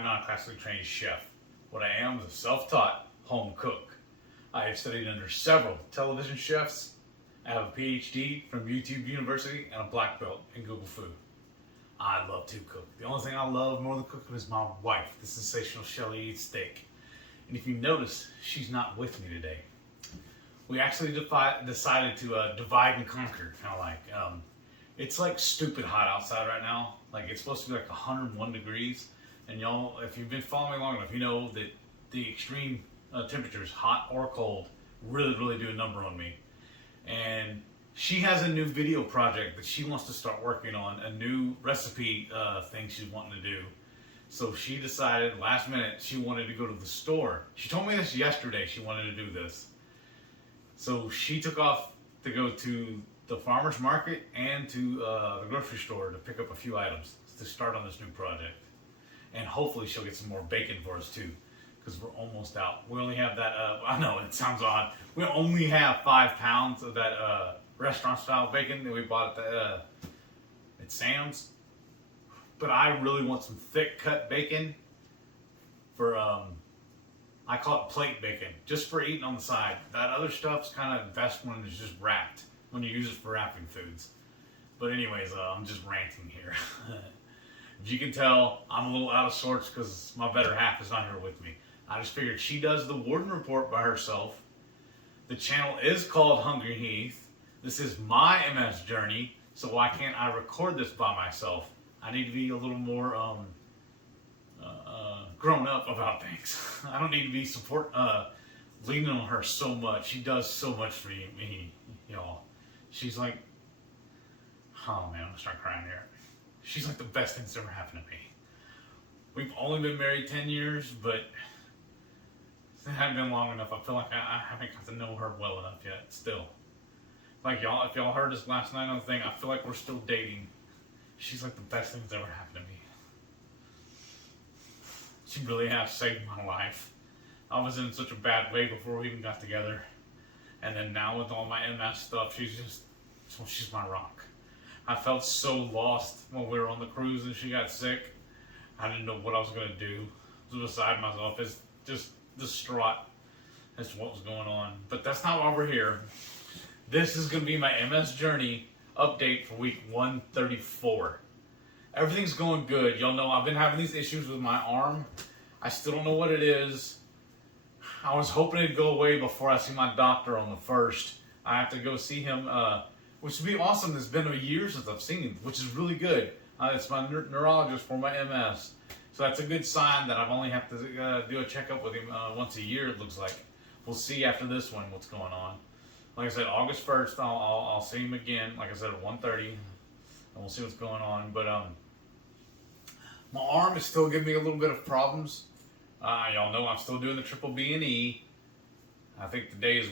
I'm not a classically trained chef. What I am is a self-taught home cook. I have studied under several television chefs. I have a PhD from YouTube University and a black belt in Google Food. I love to cook. The only thing I love more than cooking is my wife, the sensational Shelly eats steak. And if you notice, she's not with me today. We actually decided to divide and conquer, kind of like. It's like stupid hot outside right now. Like it's supposed to be like 101 degrees. And y'all, if you've been following me long enough, you know that the extreme temperatures, hot or cold, really do a number on me. And she has a new video project that she wants to start working on, a new recipe thing she's wanting to do. So she decided last minute she wanted to go to the store. She told me this yesterday, she wanted to do this. So she took off to go to the farmer's market and to the grocery store to pick up a few items to start on this new project. And hopefully she'll get some more bacon for us too, because we're almost out. We only have that, I know it sounds odd, we only have 5 pounds of that restaurant style bacon that we bought at Sam's. But I really want some thick cut bacon for, I call it plate bacon, just for eating on the side. That other stuff's kind of best when it's just wrapped, when you use it for wrapping foods. But anyways, I'm just ranting here. If you can tell, I'm a little out of sorts because my better half is not here with me. I just figured she does the Warden Report by herself. The channel is called HungryHeath. This is my MS journey, so why can't I record this by myself? I need to be a little more grown up about things. I don't need to be leaning on her so much. She does so much for me, y'all. She's like, oh man, I'm gonna start crying here. She's like the best thing that's ever happened to me. We've only been married 10 years, but it hasn't been long enough. I feel like I haven't got to know her well enough yet, still. Like y'all, if y'all heard this last night on the thing, I feel like we're still dating. She's like the best thing that's ever happened to me. She really has saved my life. I was in such a bad way before we even got together. And then now with all my MS stuff, she's my rock. I felt so lost when we were on the cruise and she got sick. I didn't know what I was going to do. I was beside myself. It's just distraught as to what was going on. But that's not why we're here. This is going to be my MS journey update for week 134. Everything's going good. Y'all know I've been having these issues with my arm. I still don't know what it is. I was hoping it'd go away before I see my doctor on the 1st. I have to go see him, which would be awesome. It's been a year since I've seen him, which is really good. It's my neurologist for my MS. So that's a good sign that I've only have to do a checkup with him once a year, it looks like. We'll see after this one what's going on. Like I said, August 1st, I'll see him again, like I said, at 1:30, and we'll see what's going on. But my arm is still giving me a little bit of problems. Y'all know I'm still doing the triple BBE. I think today is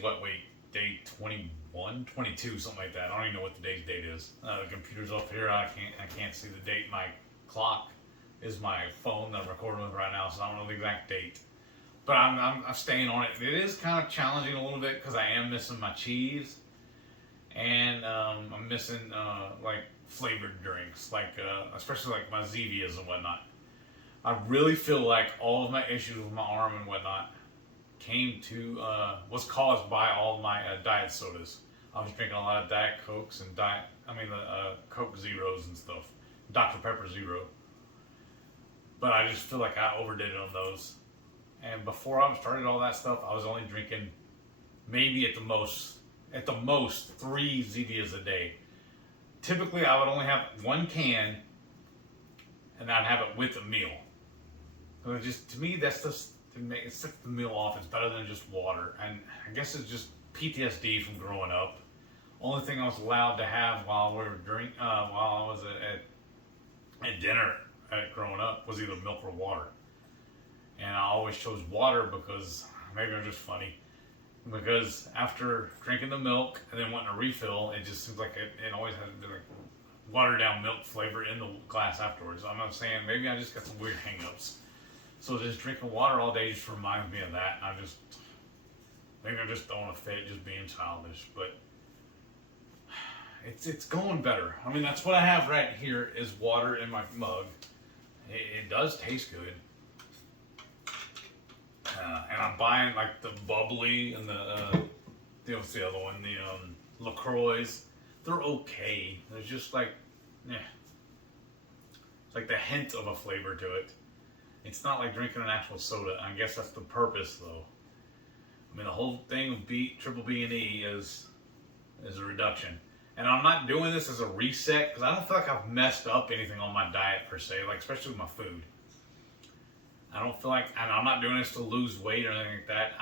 day 21, 22, something like that. I don't even know what today's date is. The computer's up here. I can't see the date. My clock is my phone that I'm recording with right now, so I don't know the exact date. But I'm staying on it. It is kind of challenging a little bit because I am missing my cheese, and I'm missing like flavored drinks, like especially like my Zevias and whatnot. I really feel like all of my issues with my arm and whatnot was caused by all of my diet sodas. I was drinking a lot of Diet Cokes and Coke Zeros and stuff, Dr. Pepper Zero. But I just feel like I overdid it on those. And before I started all that stuff, I was only drinking maybe at the most 3 Zevias a day. Typically, I would only have 1 can, and I'd have it with a meal. So to me, that's just it sets the meal off. It's better than just water, and I guess it's just PTSD from growing up. Only thing I was allowed to have while I was at dinner growing up was either milk or water. And I always chose water because maybe I'm just funny. Because after drinking the milk and then wanting a refill, it just seems like it always has like watered down milk flavor in the glass afterwards. I'm not saying, maybe I just got some weird hang-ups. So just drinking water all day just reminds me of that. And maybe I'm just throwing a fit, just being childish. But it's going better. I mean, that's what I have right here is water in my mug. It does taste good. buying like the bubbly and what's the other one? The LaCroix. They're okay. There's just like, it's like the hint of a flavor to it. It's not like drinking an actual soda. I guess that's the purpose, though. I mean, the whole thing with triple B and E is a reduction. And I'm not doing this as a reset because I don't feel like I've messed up anything on my diet per se, like especially with my food. I don't feel like, and I'm not doing this to lose weight or anything like that.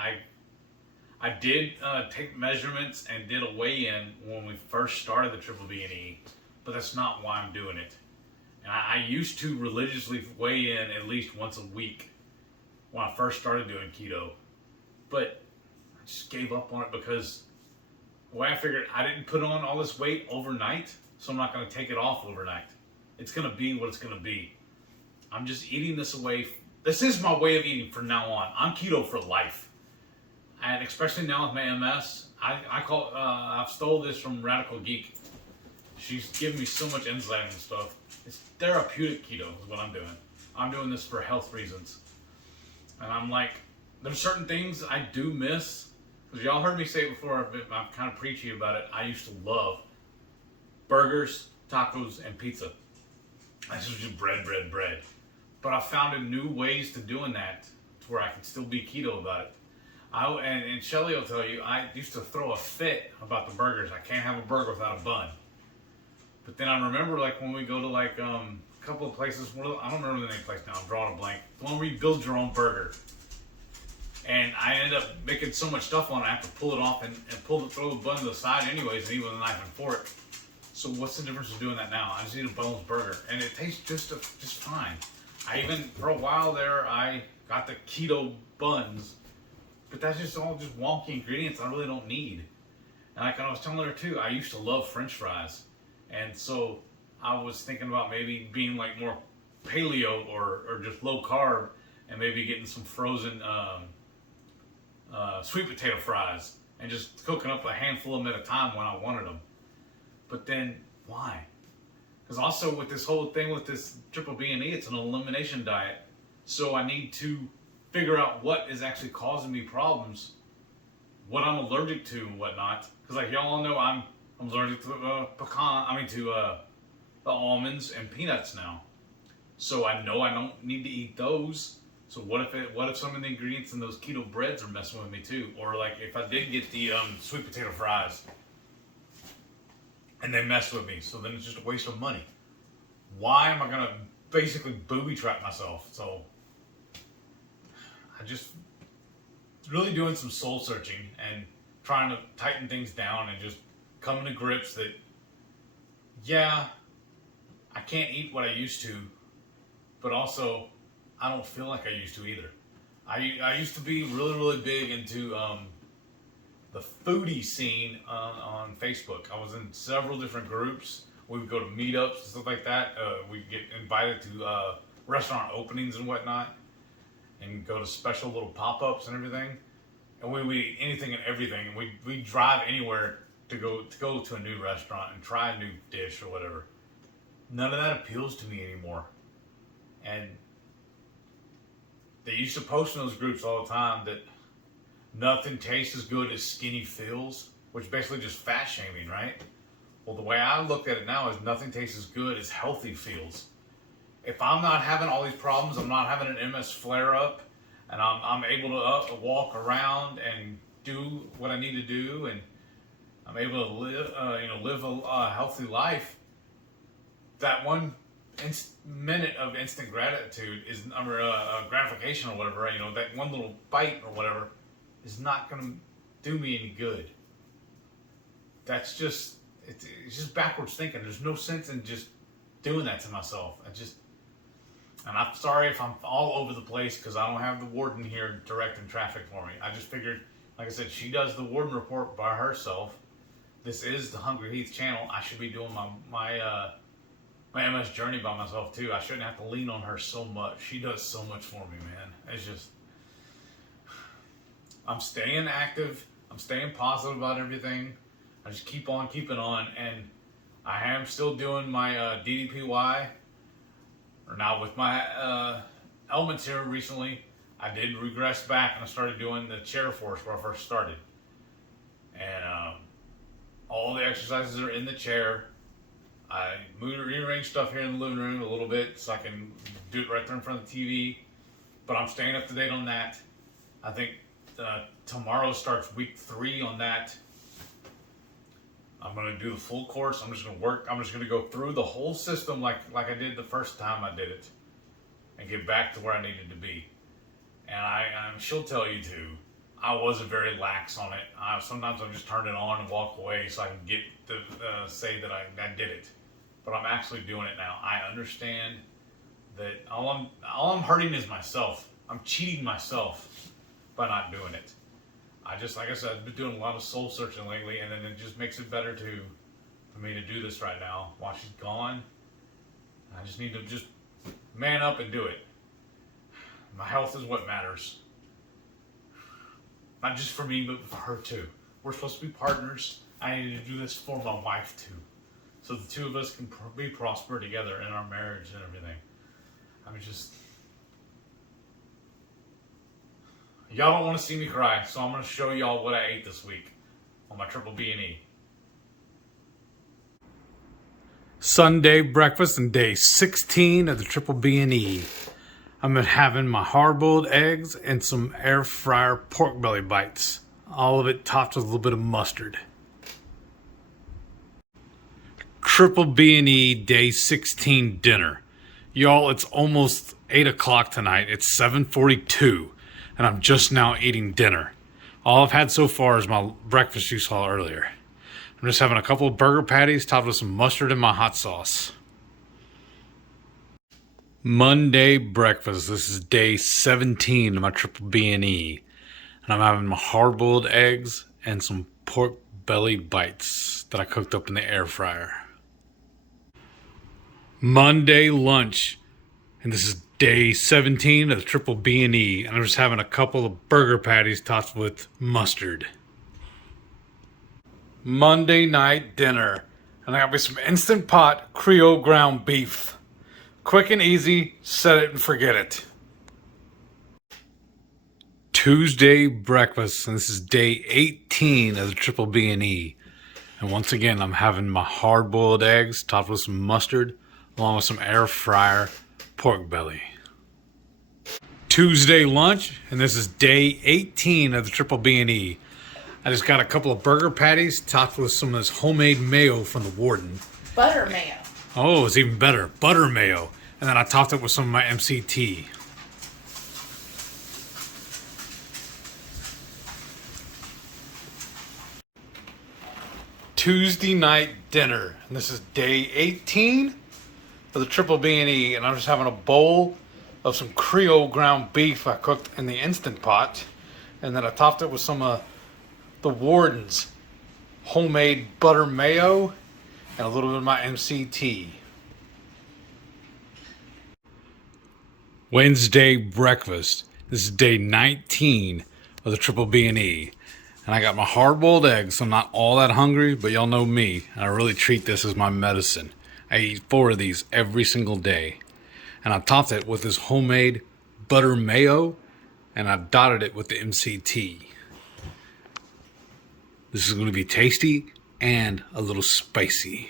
I did take measurements and did a weigh-in when we first started the triple B and E, but that's not why I'm doing it. And I used to religiously weigh in at least once a week when I first started doing keto, but I just gave up on it because the way I figured, I didn't put on all this weight overnight, so I'm not going to take it off overnight. It's going to be what it's going to be. I'm just eating this away. This is my way of eating from now on. I'm keto for life. And especially now with my MS, I've stole this from Radical Geek. She's given me so much insight and stuff. It's therapeutic keto is what I'm doing. I'm doing this for health reasons. And I'm like, there's certain things I do miss. Because y'all heard me say it before, I'm kind of preachy about it. I used to love burgers, tacos, and pizza. This was just bread. But I found new ways to doing that to where I can still be keto about it. And Shelly will tell you, I used to throw a fit about the burgers. I can't have a burger without a bun. But then I remember like when we go to like a couple of places, I don't remember the name of the place now, I'm drawing a blank. The one where you build your own burger. And I ended up making so much stuff on it, I have to pull it off and throw the bun to the side anyways, and eat with a knife and fork. So what's the difference of doing that now? I just eat a boneless burger, and it tastes just fine. I even, for a while there, I got the keto buns, but that's just all just wonky ingredients I really don't need. And like I was telling her too, I used to love French fries. And so I was thinking about maybe being like more paleo or just low carb, and maybe getting some frozen sweet potato fries and just cooking up a handful of them at a time when I wanted them. But then why? Because also with this whole thing with this triple B and E, it's an elimination diet. So I need to figure out what is actually causing me problems, what I'm allergic to and whatnot. Because like y'all all know, I'm allergic to the almonds and peanuts now. So I know I don't need to eat those. So what if some of the ingredients in those keto breads are messing with me too? Or like if I did get the sweet potato fries and they mess with me, so then it's just a waste of money. Why am I gonna basically booby trap myself? So I just really doing some soul searching and trying to tighten things down and just coming to grips that, yeah, I can't eat what I used to, but also I don't feel like I used to either. I used to be really big into the foodie scene on Facebook. I was in several different groups. We would go to meetups and stuff like that. We'd get invited to restaurant openings and whatnot, and go to special little pop-ups and everything. And we eat anything and everything. And we drive anywhere to go to a new restaurant and try a new dish or whatever. None of that appeals to me anymore. And they used to post in those groups all the time that nothing tastes as good as skinny feels, which basically just fat shaming, right? Well, the way I look at it now is nothing tastes as good as healthy feels. If I'm not having all these problems, I'm not having an MS flare-up, and I'm able to walk around and do what I need to do, and I'm able to live a healthy life, that one minute of instant gratitude gratification or whatever, that one little bite or whatever is not going to do me any good. That's just, it's just backwards thinking. There's no sense in just doing that to myself. And I'm sorry if I'm all over the place because I don't have the warden here directing traffic for me. I just figured, like I said, she does the warden report by herself. This is the HungryHeath channel. I should be doing my MS journey by myself too. I shouldn't have to lean on her so much. She does so much for me, man. It's just, I'm staying active. I'm staying positive about everything. I just keep on keeping on, and I am still doing my DDPY. Or now with my elements here recently, I did regress back and I started doing the chair force where I first started. And all the exercises are in the chair. I rearrange stuff here in the living room a little bit so I can do it right there in front of the TV. But I'm staying up to date on that. I think tomorrow starts week 3 on that. I'm going to do the full course. I'm just going to go through the whole system like I did the first time I did it and get back to where I needed to be. And she'll tell you too, I wasn't very lax on it. Sometimes I just turn it on and walk away so I can get to say that I did it. But I'm actually doing it now. I understand that all I'm hurting is myself. I'm cheating myself by not doing it. Like I said, I've been doing a lot of soul searching lately, and then it just makes it better for me to do this right now while she's gone. I just need to just man up and do it. My health is what matters. Not just for me, but for her too. We're supposed to be partners. I need to do this for my wife too. So the two of us can be prosper together in our marriage and everything. Y'all don't want to see me cry, so I'm going to show y'all what I ate this week on my triple BBE. Sunday breakfast and day 16 of the triple BBE. I'm having my hard-boiled eggs and some air fryer pork belly bites. All of it topped with a little bit of mustard. Triple BBE day 16 dinner. Y'all, it's almost 8 o'clock tonight. It's 7:42. And I'm just now eating dinner. All I've had so far is my breakfast you saw earlier. I'm just having a couple of burger patties topped with some mustard in my hot sauce. Monday breakfast. This is day 17 of my triple BBE. And I'm having my hard-boiled eggs and some pork belly bites that I cooked up in the air fryer. Monday lunch. And this is day 17 of the triple BBE, and I'm just having a couple of burger patties topped with mustard. Monday night dinner, and I got me some Instant Pot Creole ground beef. Quick and easy, set it and forget it. Tuesday breakfast, and this is day 18 of the triple BBE. And once again, I'm having my hard-boiled eggs topped with some mustard, along with some air fryer pork belly. Tuesday lunch, and this is day 18 of the triple BBE. I just got a couple of burger patties topped with some of this homemade mayo from the Warden. Butter mayo. Oh, it's even better. Butter mayo. And then I topped it with some of my MCT. Tuesday night dinner, and this is day 18 of the triple BBE, and I'm just having a bowl of some Creole ground beef I cooked in the Instant Pot, and then I topped it with some of the Warden's homemade butter mayo and a little bit of my MCT. Wednesday breakfast. This is day 19 of the triple BBE, and I got my hard-boiled eggs. I'm not all that hungry, but y'all know me. I really treat this as my medicine. I eat 4 of these every single day. And I topped it with this homemade butter mayo, and I dotted it with the MCT. This is going to be tasty and a little spicy.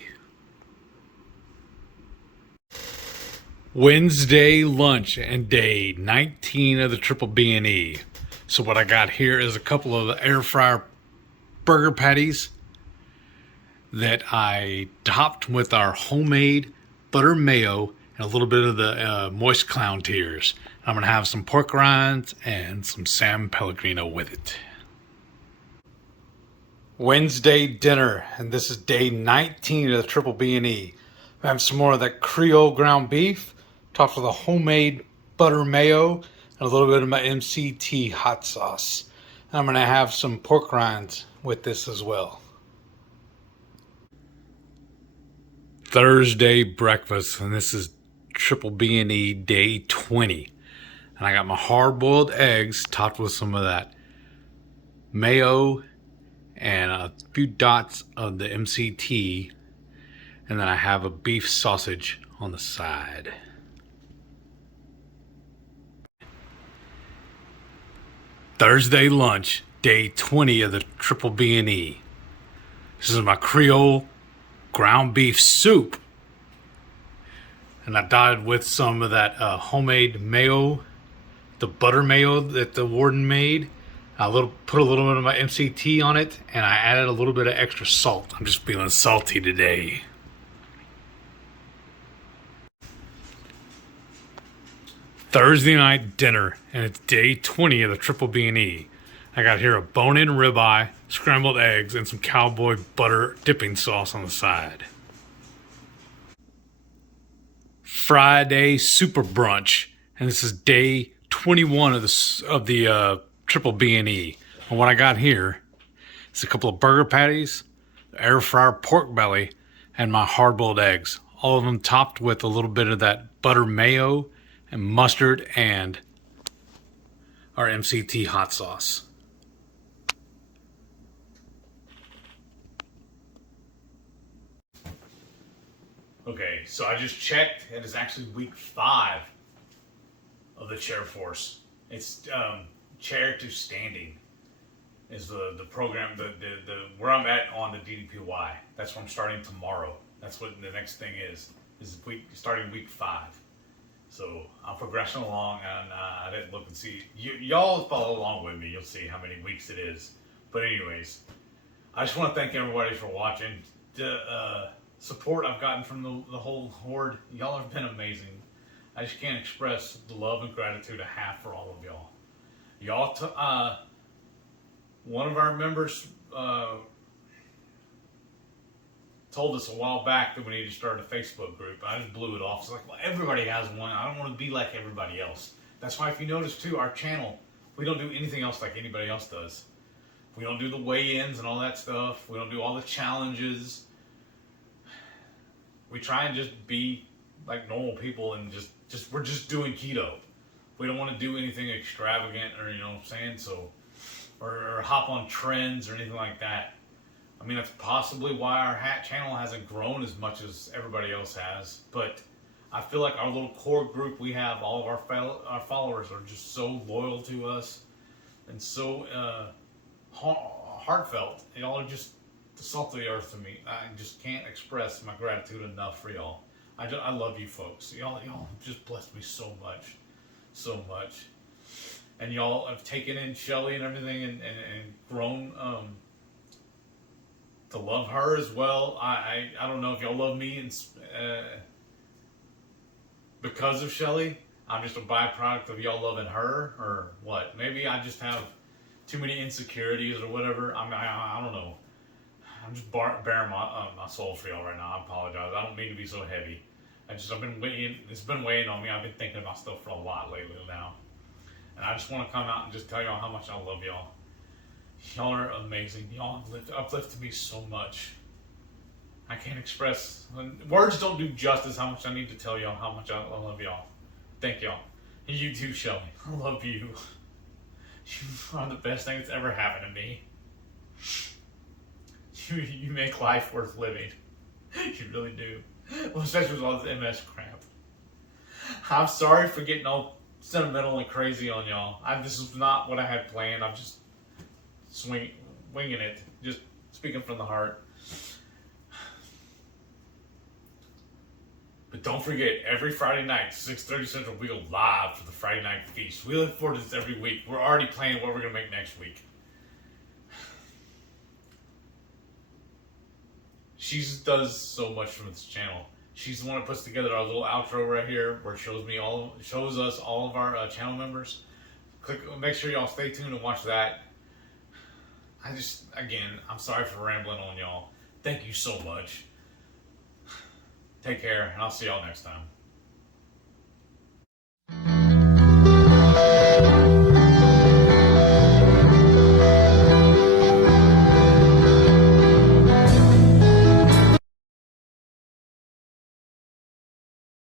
Wednesday lunch and day 19 of the triple BBE. So what I got here is a couple of air fryer burger patties that I topped with our homemade butter mayo and a little bit of the moist clown tears. I'm going to have some pork rinds and some San Pellegrino with it. Wednesday dinner, and this is day 19 of the triple BBE. I have some more of that Creole ground beef, topped with a homemade butter mayo and a little bit of my MCT hot sauce. And I'm going to have some pork rinds with this as well. Thursday breakfast, and this is triple BBE day 20. And I got my hard-boiled eggs topped with some of that mayo and a few dots of the MCT, and then I have a beef sausage on the side. Thursday lunch, day 20 of the triple B&E. This is my Creole ground beef soup. And I dyed with some of that homemade mayo, the butter mayo that the warden made. I put a little bit of my MCT on it, and I added a little bit of extra salt. I'm just feeling salty today. Thursday night dinner, and it's day 20 of the triple B&E. I got here a bone-in ribeye, scrambled eggs, and some cowboy butter dipping sauce on the side. Friday super brunch, and this is day 21 of the triple B&E. And what I got here is a couple of burger patties, air fryer pork belly, and my hard-boiled eggs. All of them topped with a little bit of that butter mayo and mustard and our MCT hot sauce. Okay, so I just checked, and it's actually week 5 of the chair force. It's chair to standing is the program, the where I'm at on the DDPY. That's where I'm starting tomorrow. That's what the next thing is starting week 5. So I'm progressing along, and I didn't look and see. Y'all follow along with me. You'll see how many weeks it is. But anyways, I just want to thank everybody for watching. The support I've gotten from the whole horde, y'all have been amazing. I just can't express the love and gratitude I have for all of y'all. Y'all, one of our members told us a while back that we need to start a Facebook group. I just blew it off. It's like, well, everybody has one. I don't want to be like everybody else. That's why if you notice too, our channel, we don't do anything else like anybody else does. We don't do the weigh-ins and all that stuff. We don't do all the challenges. We try and just be like normal people and we're just doing keto. We don't want to do anything extravagant or, you know what I'm saying? So, or hop on trends or anything like that. I mean, that's possibly why our channel hasn't grown as much as everybody else has. But I feel like our little core group we have, all of our followers are just so loyal to us and so heartfelt. Y'all are just the salt of the earth to me. I just can't express my gratitude enough for y'all. I love you folks. Y'all just blessed me so much. So much. And y'all have taken in Shelly and everything and grown to love her as well. I don't know if y'all love me and because of Shelly. I'm just a byproduct of y'all loving her or what. Maybe I just have too many insecurities or whatever. I don't know. I'm just bearing my soul for y'all right now. I apologize. I don't mean to be so heavy. I've been waiting. It's been weighing on me. I've been thinking about stuff for a lot lately now. And I just want to come out and just tell y'all how much I love y'all. Y'all are amazing. Y'all uplifted me so much. I can't express. Words don't do justice how much I need to tell y'all how much I love y'all. Thank y'all. And you too, Shelly. I love you. You are the best thing that's ever happened to me. You make life worth living. You really do. Well, especially with all this MS crap. I'm sorry for getting all sentimental and crazy on y'all. This is not what I had planned. I'm just winging it. Just speaking from the heart. But don't forget, every Friday night, 6:30 Central, we go live for the Friday Night Feast. We look forward to this every week. We're already planning what we're going to make next week. She does so much from this channel. She's the one that puts together our little outro right here, where it shows us all of our channel members. Make sure y'all stay tuned and watch that. Again, I'm sorry for rambling on y'all. Thank you so much. Take care, and I'll see y'all next time.